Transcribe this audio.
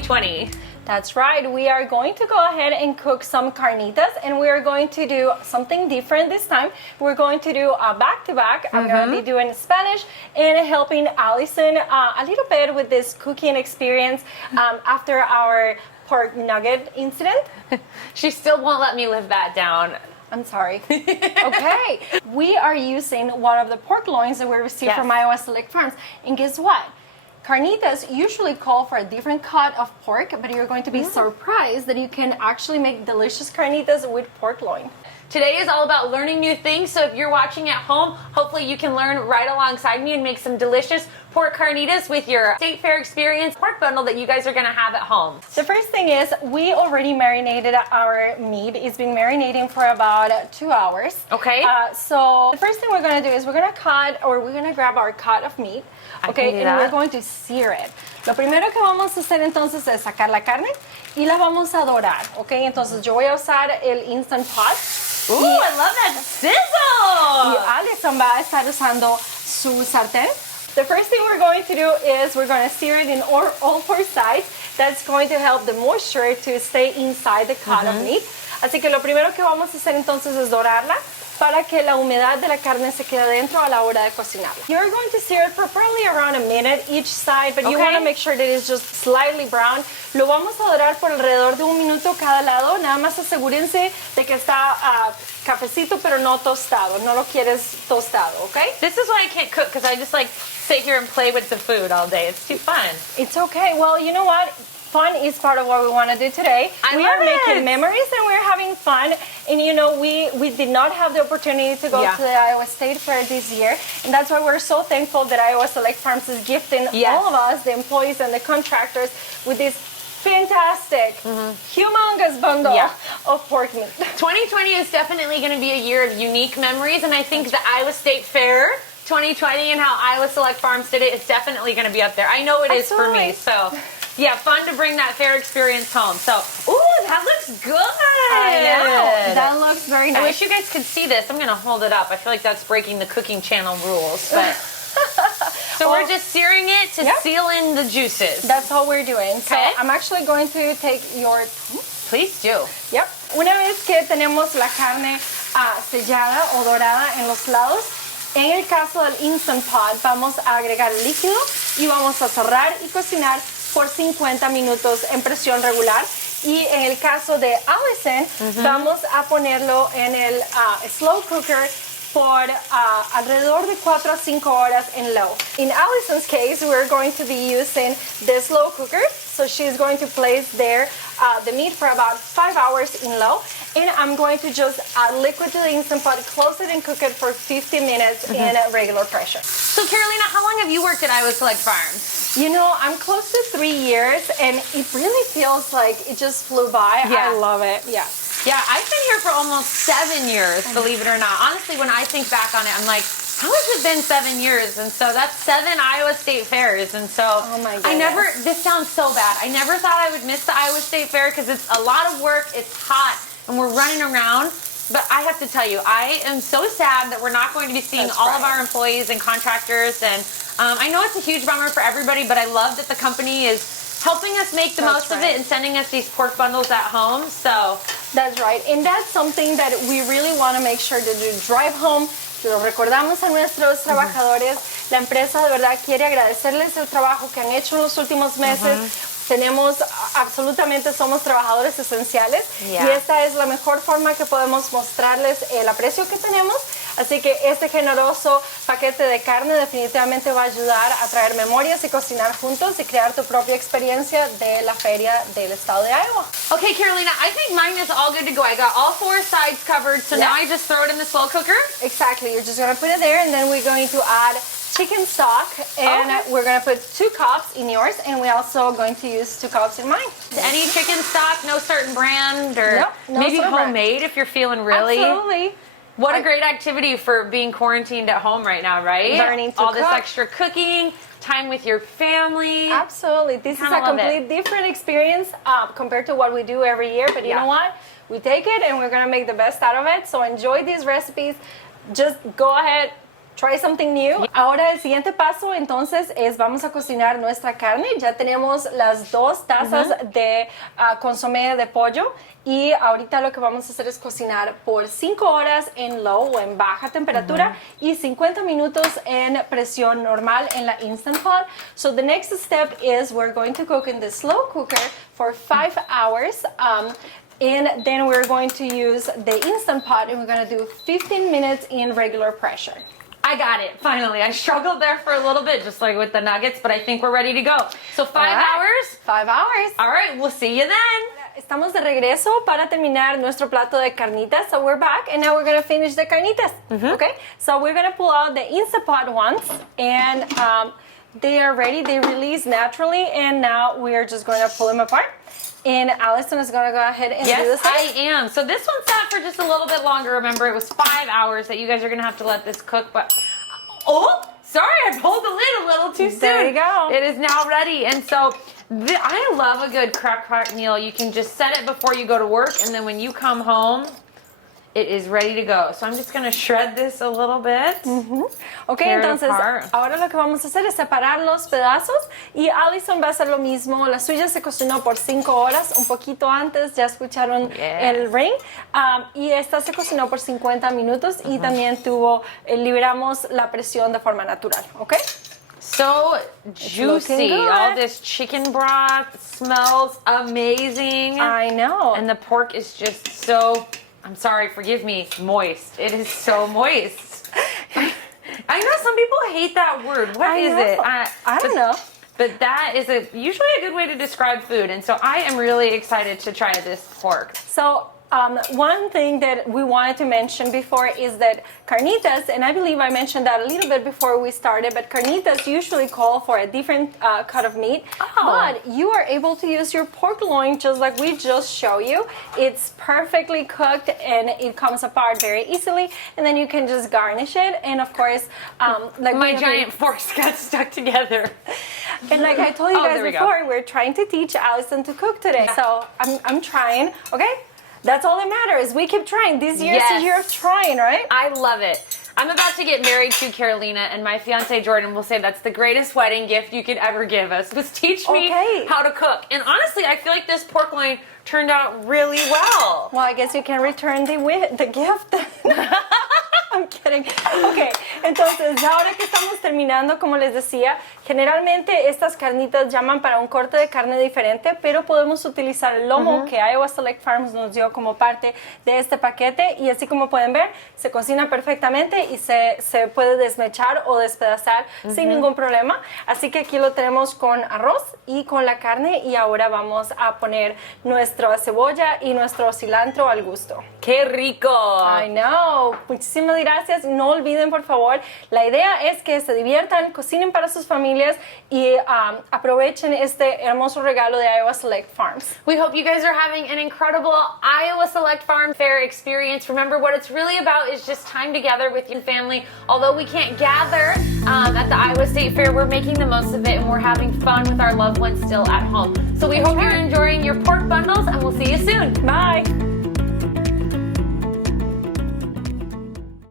2020. That's right. We are going to go ahead and cook some carnitas, and we are going to do something different this time. We're going to do a back-to-back. I'm going to be doing Spanish and helping Allyson a little bit with this cooking experience after our pork nugget incident. She still won't let me live that down. I'm sorry. Okay. We are using one of the pork loins that we received from Iowa Select Farms. And guess what? Carnitas usually call for a different cut of pork, but you're going to be surprised that you can actually make delicious carnitas with pork loin. Today is all about learning new things, so if you're watching at home, hopefully you can learn right alongside me and make some delicious pork carnitas with your State Fair experience pork bundle that you guys are going to have at home. The first thing is we already marinated our meat. It's been marinating for about 2 hours. Okay. So the first thing we're going to do is we're going to grab our cut of meat. Okay, and we're going to sear it. Lo primero que vamos a hacer entonces es sacar la carne y la vamos a dorar. Okay, entonces yo voy a usar el Instapot. Ooh, I love that sizzle! Y Allyson va a estar usando su sartén. The first thing we're going to do is we're going to sear it in all four sides. That's going to help the moisture to stay inside the cut of meat. Así que lo primero que vamos a hacer entonces es dorarla para que la humedad de la carne se quede dentro a la hora de cocinarla. You're going to sear it for probably around a minute each side, but you want to make sure that it's just slightly brown. Lo vamos a dorar por alrededor de 1 minuto cada lado. Nada más asegúrense de que está cafecito pero no tostado. No lo quieres tostado, okay? This is why I can't cook, because I just like sit here and play with the food all day. It's too fun. It's okay. Well, you know what? Fun is part of what we want to do today. We are making memories and we're having fun. And you know, we did not have the opportunity to go to the Iowa State Fair this year. And that's why we're so thankful that Iowa Select Farms is gifting all of us, the employees and the contractors, with this fantastic, humongous bundle of pork meat. 2020 is definitely going to be a year of unique memories. And I think the Iowa State Fair 2020 and how Iowa Select Farms did it is definitely going to be up there. I know it is for me. So yeah, fun to bring that fair experience home. So, ooh, that looks good. I know. That looks very nice. I wish you guys could see this. I'm going to hold it up. I feel like that's breaking the cooking channel rules. But so we're just searing it to seal in the juices. That's all we're doing. So I'm actually going to take your... Please do. Yep. Una vez que tenemos la carne sellada o dorada en los lados, en el caso del Instapot vamos a agregar el líquido y vamos a cerrar y cocinar por 50 minutos en presión regular. Y en el caso de Allyson, vamos a ponerlo en el slow cooker por alrededor de 4 a 5 horas en low. In Allyson's case, we're going to be using the slow cooker. So she's going to place there the meat for about 5 hours in low. And I'm going to just add liquid to the Instant Pot, close it and cook it for 50 minutes in regular pressure. So Carolina, how long have you worked at Iowa Select Farms? You know, I'm close to 3 years and it really feels like it just flew by. I love it. Yeah. Yeah, I've been here for almost 7 years, believe it or not. Honestly, when I think back on it, I'm like, how has it been 7 years? And so that's 7 Iowa State Fairs. And so this sounds so bad. I never thought I would miss the Iowa State Fair because it's a lot of work, it's hot, and we're running around. But I have to tell you, I am so sad that we're not going to be seeing all of our employees and contractors. And I know it's a huge bummer for everybody, but I love that the company is helping us make the most of it and sending us these pork bundles at home. So that's right. And that's something that we really want to make sure that you drive home. Lo recordamos a nuestros trabajadores. La empresa de verdad quiere agradecerles el trabajo que han hecho en los últimos meses. Somos trabajadores esenciales y esta es la mejor forma que podemos mostrarles el aprecio que tenemos. Así que este generoso paquete de carne definitivamente va a ayudar a traer memorias y cocinar juntos y crear tu propia experiencia de la feria del estado de Iowa. Okay, Carolina, I think mine is all good to go. I got all 4 sides covered, so now I just throw it in the slow cooker? Exactly. You're just going to put it there and then we're going to add chicken stock and we're going to put 2 cups in yours and we're also going to use 2 cups in mine. Any chicken stock, no certain brand, or no maybe homemade if you're feeling really... Absolutely. What a great activity for being quarantined at home right now, right? Learning to all this extra cooking, time with your family. Absolutely. This is a completely different experience compared to what we do every year. But you know what? We take it and we're going to make the best out of it. So enjoy these recipes. Just go ahead, Try something new. Ahora el siguiente paso entonces es vamos a cocinar nuestra carne. Ya tenemos las 2 tazas de consomé de pollo y ahorita lo que vamos a hacer es cocinar por 5 horas en low o en baja temperatura y 50 minutos en presión normal en la Instapot. So the next step is we're going to cook in the slow cooker for 5 hours. And then we're going to use the Instapot and we're going to do 15 minutes in regular pressure. I got it, finally. I struggled there for a little bit, just like with the nuggets, but I think we're ready to go. So 5 hours? 5 hours. All right, we'll see you then. Estamos de regreso para terminar nuestro plato de carnitas. So we're back, and now we're going to finish the carnitas. Okay? So we're going to pull out the Instapot ones, and they are ready. They release naturally, and now we are just going to pull them apart. And Allyson is going to go ahead and do this. Yes, I am. So this one sat for just a little bit longer. Remember, it was 5 hours that you guys are going to have to let this cook. But, oh, sorry, I pulled the lid a little too soon. There you go. It is now ready. And so I love a good crock-pot meal. You can just set it before you go to work. And then when you come home, it is ready to go. So I'm just going to shred this a little bit. Ok, entonces ahora lo que vamos a hacer es separar los pedazos y Allyson va a hacer lo mismo. La suya se cocinó por 5 horas, un poquito antes, ya escucharon el ring. Y esta se cocinó por 50 minutos y también liberamos la presión de forma natural, ¿ok? So juicy. All this chicken broth smells amazing. I know. And the pork is just so, I'm sorry, forgive me, moist. It is so moist. I know some people hate that word. What is it? I don't know. But that is usually a good way to describe food. And so I am really excited to try this pork. So one thing that we wanted to mention before is that carnitas, and I believe I mentioned that a little bit before we started, but carnitas usually call for a different cut of meat. But you are able to use your pork loin just like we just showed you. It's perfectly cooked and it comes apart very easily, and then you can just garnish it. And of course, like my giant forks got stuck together. And like I told you guys before, we're trying to teach Allyson to cook today. So I'm trying, okay? That's all that matters. We keep trying. This year is a year of trying, right? I love it. I'm about to get married to Carolina, and my fiance Jordan will say that's the greatest wedding gift you could ever give us. Was teach me how to cook. And honestly, I feel like this pork loin turned out really well. Well, I guess you can return the gift. I'm kidding. Ok, entonces ahora que estamos terminando, como les decía, generalmente estas carnitas llaman para un corte de carne diferente, pero podemos utilizar el lomo que Iowa Select Farms nos dio como parte de este paquete y así como pueden ver, se cocina perfectamente y se puede desmechar o despedazar sin ningún problema. Así que aquí lo tenemos con arroz y con la carne y ahora vamos a poner nuestra cebolla y nuestro cilantro al gusto. ¡Qué rico! I know. Muchísimas gracias. No olviden, por favor, la idea es que se diviertan, cocinen para sus familias y aprovechen este hermoso regalo de Iowa Select Farms. We hope you guys are having an incredible Iowa Select Farm Fair experience. Remember, what it's really about is just time together with your family. Although we can't gather at the Iowa State Fair, we're making the most of it and we're having fun with our loved ones still at home. So we hope you're enjoying your pork bundles and we'll see you soon. Bye.